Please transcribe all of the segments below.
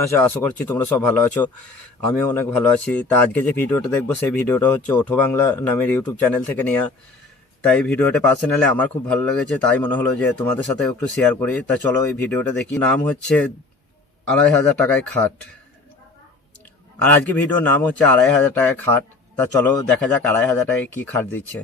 আছো? আশা করছি তোমরা সব ভালো আছো, আমিও অনেক ভালো আছি। তা আজকে যে ভিডিওটা দেখবো সেই ভিডিওটা হচ্ছে ওঠো বাংলা নামের ইউটিউব চ্যানেল থেকে নেওয়া। তাই ভিডিওটা পার্সোনালি আমার খুব ভালো লেগেছে, তাই মনে হলো যে তোমাদের সাথে একটু শেয়ার করি। তা চলো এই ভিডিওটা দেখি। নাম হচ্ছে 2500 টাকায় খাট, আর আজকে ভিডিওর নাম হচ্ছে 2500 টাকায় খাট। তা চলো দেখা যাক 2500 টাকায় কি খাট দিচ্ছে।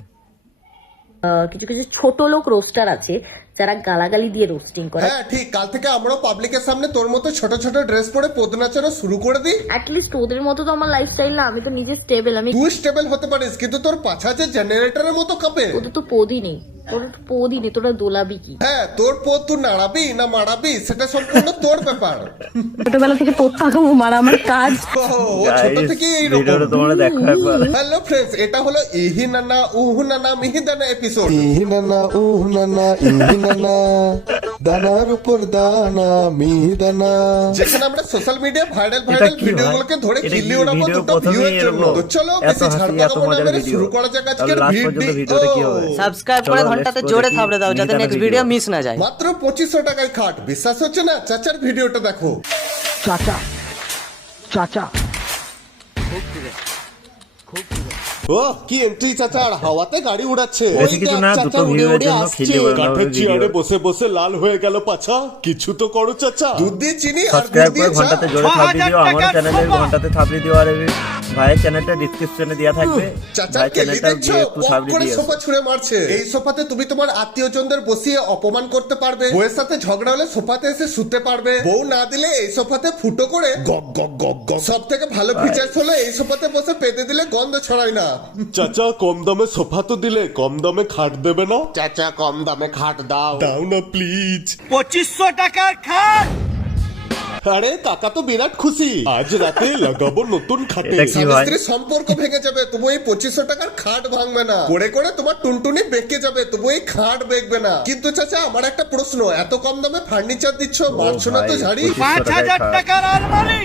কিছু কিছু ছোট লোক রোস্টার আছে যারা গালাগালি দিয়ে রোস্টিং করে। হ্যাঁ ঠিক, কাল থেকে আমরাও পাবলিকের সামনে তোর মতো ছোট ছোট ড্রেস পরে পদ নাচানো শুরু করে দিই। অ্যাটলিস্ট ওদের মতো তো আমার লাইফস্টাইল না, আমি তো নিজে স্টেবল। আমি তুই স্টেবল হতে পারিস, কিন্তু তোর পাছা যে জেনারেটরের মতো কাঁপে। ওদের তো পদই নেই, তোর তো পদই নেই, তোরা দোলাবি কি? হ্যাঁ, তোর পদ তুই নাড়াবি না মারাবি সেটা সম্পূর্ণ তোর ব্যাপার। ছোটবেলা থেকে পদ থাকাবো মারা আমার কাজ। ও ছোট থেকে ভিডিওটা এইরকম। তোমরা দেখো একবার। হ্যালো ফ্রেন্ডস, এটা হলো ইহি নানা উহু নানা মিহিদানা এপিসোড। ইহিনানা উহনানা ইহিনানা দানার উপর দানা মিহিদানা। যেখানে আমরা সোশ্যাল মিডিয়া ভাইরাল এটা কি ভিডিওগুলোকে ধরে এটা খিল্লি কি ওড়াবো ভিডিও? দুটো প্রথমেই ভিউয়ের জন্য। এরকম তো চলো এত বেশি হাসি, ঝাড় এত পাকাবো না, মজার মেরে ভিডিও। শুরু করা যাক আজকের লাস্ট পর্যন্ত ভিডিওটা কি হবে? সাবস্ক্রাইব করে ঘন্টাতে জোরে থাবড়ে দাও যাতে নেক্সট ভিডিও মিস না যায়। মাত্র 2500 টাকায় খাট, বিশ্বাস হচ্ছে না? চাচার ভিডিওটা দেখো। ও কি এন্ট্রি চাচার, হাওয়াতে গাড়ি উড়াচ্ছে। বেশি কিছু না, দুটো ভিডিওর জন্য খিল্লি বানানো কাঠের চেয়ারে ভিডিও। বসে বসে লাল হয়ে গেল পাছা, কিছু তো করো চাচা। দুধ দিয়ে চিনি আর সাবস্ক্রাইব গুড় করে দিয়ে ঘন্টাতে চা। জোরে থাবড়ি দিও। আমার চ্যানেলের ঘন্টাতে থাবড়ি দিও, আর এই ভাইয়ের চ্যানেলটা ডিসক্রিপশনে দেওয়া থাকবে। চাচা ভাই কেলি চ্যানেলটা দেখছো, গিয়ে একটু পপ থাবড়ি করে দিও। সোফা ছুঁড়ে মারছে। এই সোফাতে তুমি তোমার আত্মীয়জনদের বসিয়ে অপমান করতে পারবে, বউয়ের সাথে ঝগড়া হলে সোফাতে এসে শুতে পারবে, বউ না দিলে এই সোফাতে ফুটো করে গগ গগ গগ গগ। সব থেকে ভালো ফিচার্স হলো এই সোফাতে বসে পেতে দিলে গন্ধ ছড়ায় না। চাচা কম দামে সোফা তো দিলে, কম দামে খাট দেবে না? চাচা কম দামে খাট দাও। দাও না প্লিজ। 2500 টাকার খাট। আরে কাকা তো বিরাট খুশি, আজ রাতে লাগাবো নতুন খাটে। এটা কি স্বামী ভাই? স্ত্রীর সম্পর্ক ভেঙে যাবে তবু এই 2500 টাকার খাট ভাঙবে না, করে করে তোমার টুনটুনি বেঁকে যাবে তবু এই খাট বেঁকবে না। কিন্তু চাচা আমার একটা প্রশ্ন, এত কম দামে ফার্নিচার দিচ্ছ, মারছো না তো ভাই, ঝাড়ি? 5000 টাকার আলমারি।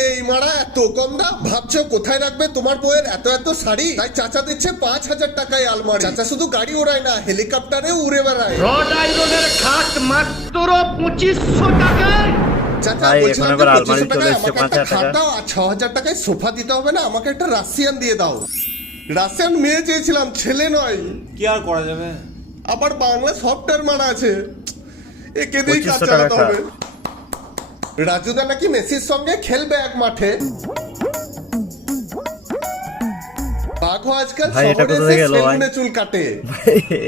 এই মারা এত কম দাম? ভাবছো কোথায় রাখবে তোমার বউয়ের এত এত শাড়ি? তাই চাচা দিচ্ছে 5000 টাকায় আলমারি। চাচা শুধু গাড়ি ওড়ায় না, হেলিকপ্টারে উড়ে বেড়ায়। রড আইরনের খাট মাত্র 2500 টাকায়। চাচা ভাই, বলছিলাম এখন যে আবার 2500 আলমারি চলে টাকায় এসছে, আমাকে একটা 5000 খাট টাকা। দাও, আর 6000 টাকায় সোফা দিতে হবে না, আমাকে একটা রাশিয়ান দিয়ে দাও। রাশিয়ান মেয়ে চেয়েছিলাম, ছেলে নয়। কি আর করা যাবে? আবার বাংলা সফটওয়্যার মারা আছে, একে দিয়েই কাজ 2500 টাকা চালাতে খাট। হবে। রাজুদা নাকি মেসির সঙ্গে খেলবে এক মাঠে। বাঘও আজকাল ভাই, এটা শহরে কোথা এসে থেকে এলো ভাই? সেলুনে চুল কাটে।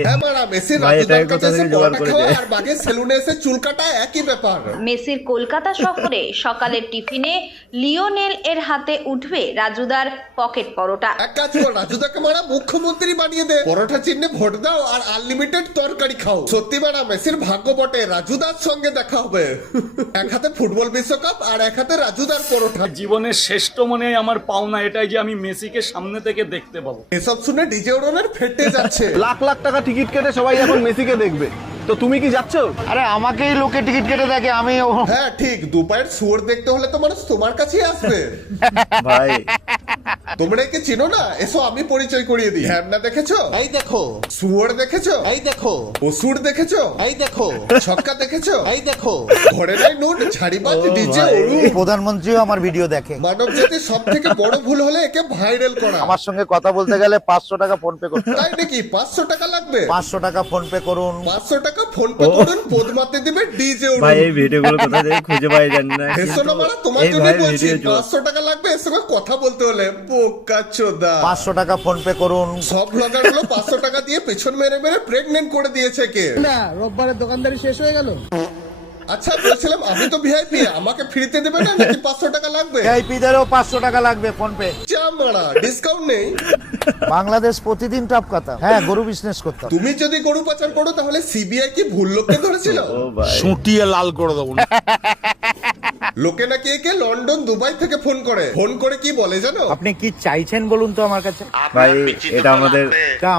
হ্যাঁ মারা, মেসির ভাই, এটা রাজুদার কোথা কাছে এসে থেকে জোগাড় বড়া করেছে? খাওয়া আর বাঘের সেলুনে এসে চুল কাটা একই ব্যাপার। মেসির কলকাতা শহরে সকালের টিফিনে লিওনেল এর হাতে উঠবে রাজুদার পকেট পরোটা। এক কাজ কর, রাজুদাকে মারা মুখ্যমন্ত্রী বানিয়ে দে, পরোটা চিহ্নে ভোট দাও আর আনলিমিটেড তরকারি খাও। সত্যি মারা মেসির ভাগ্য বটে, রাজুদার সঙ্গে দেখা হবে। এক হাতে ফুটবল বিশ্বকাপ আর এক হাতে রাজুদার পরোটা। জীবনের শ্রেষ্ঠ মনে হয় আমার পাওনা এটাই যে আমি মেসিকে সামনে থেকে দেখতে পাবো। এসব শুনে ডিজে ওড়নের ফেটে যাচ্ছে। লাখ লাখ টাকা টিকিট কেটে সবাই এখন মেসিকে দেখবে, তো তুমি কি যাচ্ছ? আরে আমাকেই লোকে টিকিট কেটে দেখে, আমি হ্যাঁ ঠিক, দুপায়ের শুয়োর দেখতে হলে তো মানুষ তোমার কাছেই আসবে। ভাই তোমরা একে চিনো না? এসো আমি পরিচয় করিয়ে দিই। হ্যামনা দেখেছো? এই দেখো, শুয়োর দেখেছো? এই দেখো, অসুর দেখেছো? এই দেখো, ছক্কা দেখেছো? এই দেখো। ঘরে নাই নুন, ঝাড়িবাজ, ডিজে ভাই। ওড়ু। প্রধানমন্ত্রীও আমার ভিডিও দেখে। মানব জাতির সব থেকে বড় ভুল হলে একে ভাইরাল করা। আমার সঙ্গে কথা বলতে গেলে 500 টাকা ফোন পে করতে। তাই নাকি? 500 টাকা লাগবে? 500 টাকা ফোন পে করুন। 500 টাকা ফোন পে করুন, পদ মারতে দিবে ডিজে ওড়ু। ভাই, এই ভিডিওগুলো কোথা থেকে খুঁজে পাই জানি না, হেসো না মারা, তোমার এই জন্য ভাই বলছি। ভিডিও 500 টাকা লাগবে এর সঙ্গে কথা বলতে হলে। বোকা চোদা। 500 টাকা ফোন পে করুন। সব ব্লগার গুলো 500 টাকা দিয়ে পেছন মেরে মেরে প্রেগনেন্ট করে দিয়েছে কে? না, রোববারের দোকানদারি শেষ হয়ে গেল। আচ্ছা বলছিলাম, আমি তো ভিআইপি, আমাকে ফ্রিতে দেবে না নাকি 500 টাকা লাগবে? ভিআইপিদেরও 500 টাকা লাগবে ফোন পে। যা মারা, ডিসকাউন্ট নেই। বাংলাদেশ প্রতিদিন টপ কথা। হ্যাঁ, গরু বিজনেস করতাম। তুমি যদি গরু পাচার করো তাহলে সিবিআই কি ভুল লোককে ধরেছিল? ও ভাই, সুটিয়ে লাল করে দেবো। লোকে নাকি একে লন্ডন দুবাই থেকে ফোন করে, ফোন করে কি বলে জানো? আপনি কি চাইছেন বলুন তো আমার কাছে? ভাই এটা আমাদের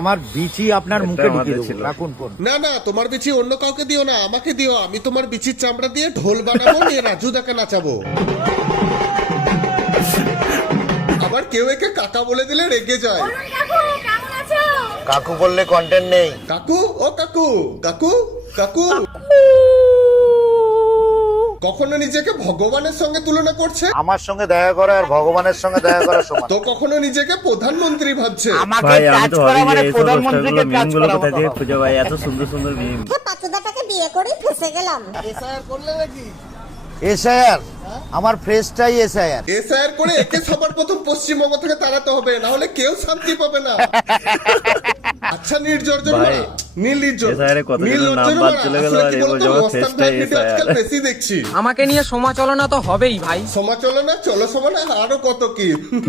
আমার বিচি আপনার মুখে ঢুকিয়ে আমাদের দেবো। ছিল। রাখুন ফোন। না না, তোমার বিচি অন্য কাউকে দিও না, আমাকে দিও। আমি তোমার বিচির চামড়া দিয়ে ঢোল বানাবো, নিয়ে রাজুদাকে নাচাবো। আবার কেউ একে কাকা বলে দিলে রেগে যায়। কাকু বললে কন্টেন্ট নেই। কাকু, ও কাকু, কাকু, কাকু। কখনো নিজেকে ভগবানের সঙ্গে তুলনা করছে, আমার সঙ্গে দেখা করা আর ভগবানের সঙ্গে দেখা করা সমান। তো কখনো নিজেকে প্রধানমন্ত্রী ভাবছে। ভাই আমি তো ভাবি যে এইসব রোস্টারগুলো মিমগুলো কোথায় থেকে খুঁজে পাই, এত সুন্দর সুন্দর মিম। এসআইআর আমার ফ্রেশটাই এসআইআর। এসআইআর করে একে সবার প্রথম পশ্চিমবঙ্গ থেকে তাড়াতে হবে, না হলে কেউ শান্তি পাবে না। আচ্ছা নির্জর্জন ভাই, SIR এ কতজনের নাম বাদ চলে গেল, আর এবার যখন ফেসটাই SIR। বেশি দেখছি। আমাকে নিয়ে সমালোচনা তো হবেই ভাই। সমালোচনা চলো সমানে আরো কত কি।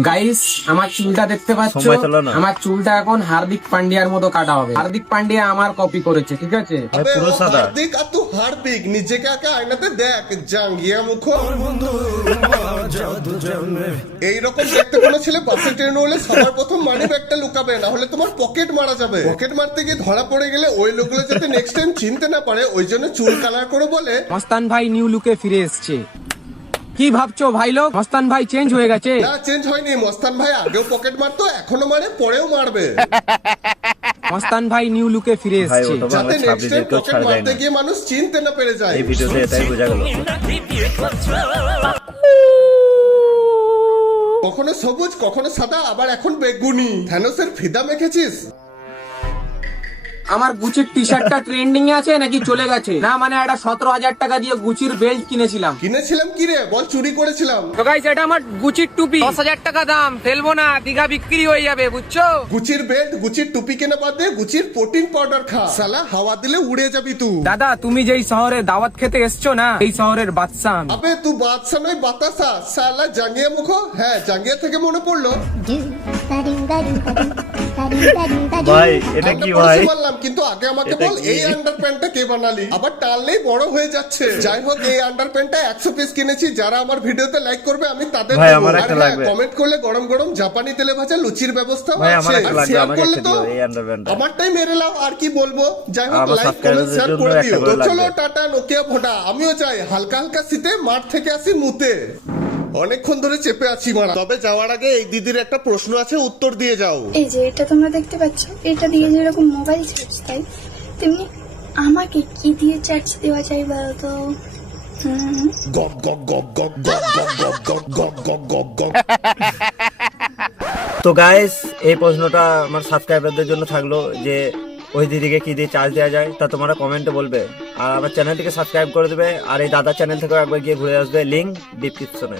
গাইস আমার চুলটা দেখতে পাচ্ছ, সমালোচনা। আমার চুলটা এখন হার্দিক পান্ডিয়ার মতো কাটা হবে। হার্দিক পান্ডিয়া আমার কপি করেছে, ঠিক আছে? আবে পুরো ও সাদা। হার্দিক আর তুই হার্দিক, নিজেকে আগে আয়নাতে দেখ, জাঙ্গিয়া মুখ। এইরকম দেখতে কোনো ছেলে বাসে ট্রেনে হলে সবার প্রথম মানি ব্যাগটা লুকাবে, না হলে তোমার পকেট মারা যাবে। পকেট মারতে গিয়ে ধরা পড়ে গেলে ওই লোকগুলো যাতে নেক্সট টাইম চিনতে না পারে, ওই জন্য চুল কালার করে বলে মস্তান ভাই নিউ লুকে ফিরে এসছে। কি ভাবছো ভাই লোক, মস্তান ভাই চেঞ্জ হয়ে গেছে? না চেঞ্জ হয়নি, মস্তান ভাই আগেও পকেট মারতো, এখনো মারে, পরেও মারবে। মস্তান ভাই নিউ লুকে ফিরে ভাই এসছে। ওটা যাতে বাংলা নেক্সট টাইম ছাব্বিশদেরকেও পকেট ছাড় দেয় মারতে না। গিয়ে মানুষ চিনতে না পেরে যায়। এই ভিডিওতে এটাই বোঝা গেল। কখনো সবুজ, কখনো সাদা, আবার এখন বেগুনি। থ্যানোসের ফিদা মেখেছিস? আমার গুচির টি শার্টটা ট্রেন্ডিং এ আছে নাকি চলে গেছে? না মানে একটা 17,000 টাকা দিয়ে গুচির বেল্ট কিনেছিলাম। কিনেছিলাম কি রে বল, চুরি করেছিলাম। তো গাইস এটা আমার গুচির টুপি, 10,000 টাকা দাম, ফেলবো না, দিঘা বিক্রি হয়ে যাবে, বুঝছো? গুচির বেল্ট, গুচির টুপি কেনা বাদ দিয়ে গুচির প্রোটিন পাউডার খা, সালা হাওয়া দিলে উড়ে যাবি তুই। দাদা তুমি যেই শহরে দাওয়াত খেতে এসছো না, এই শহরের বাদশা আমি। আবে তুই বাদশা নয় বাতাসা, সালা জাঙ্গিয়া মুখ। হ্যাঁ জাঙ্গিয়া থেকে মনে পড়লো, ভাই এটা কি ভাই? বললাম কিন্তু আগে আমাকে এটা বল কি? এই আন্ডার প্যান্টটা কে বানালি? আবার টানলেই বড় হয়ে যাচ্ছে। যাই হোক এই আন্ডার প্যান্টটা 100 পিস কিনেছি, যারা আমার ভিডিওতে লাইক করবে আমি তাদের ভাই, দেবো। আমার আর একটা হ্যাঁ, লাগবে। কমেন্ট করলে গরম গরম জাপানি তেলে ভাজা লুচির ব্যবস্থা ভাই, আছে। আমার একটা আর লাগবে, শেয়ার আমাকে করলে একটা তো দিও এই আন্ডারপ্যান্টটা। আমারটাই মেরে লাও, আর কি বলবো। যাই হোক আমার লাইক কমেন্ট সাবস্ক্রাইবারদের শেয়ার জন্য করে একটা দিও। করে তো চলো লাগবে। টাটা নোকিয়া ভোটা, আমিও যাই হালকা হালকা শীতে মাঠ থেকে আসি মুতে। অনেকক্ষণ ধরে চেপে আছি মারা। তবে যাওয়ার আগে এই দিদির একটা প্রশ্ন আছে, উত্তর দিয়ে যাও। এই যে এটা তোমরা দেখতে পাচ্ছ, এটা দিয়ে যেরকম মোবাইল চার্জ দেয়, তেমনি আমাকে কি দিয়ে চার্জ দেওয়া যায় বলো তো? গগ গগ গগ গগ গগ গগ গগ গগ গগ গগ গগ। তো গাইস এই প্রশ্নটা আমার সাবস্ক্রাইবারদের জন্য থাকলো যে ওই দিদিকে কি দিয়ে চার্জ দেওয়া যায়, তা তোমরা কমেন্টে বলবে। আর আমার চ্যানেলটিকে সাবস্ক্রাইব করে দেবে, আর এই দাদার চ্যানেল থেকেও একবার গিয়ে ঘুরে আসবে, লিঙ্ক ডিসক্রিপশনে।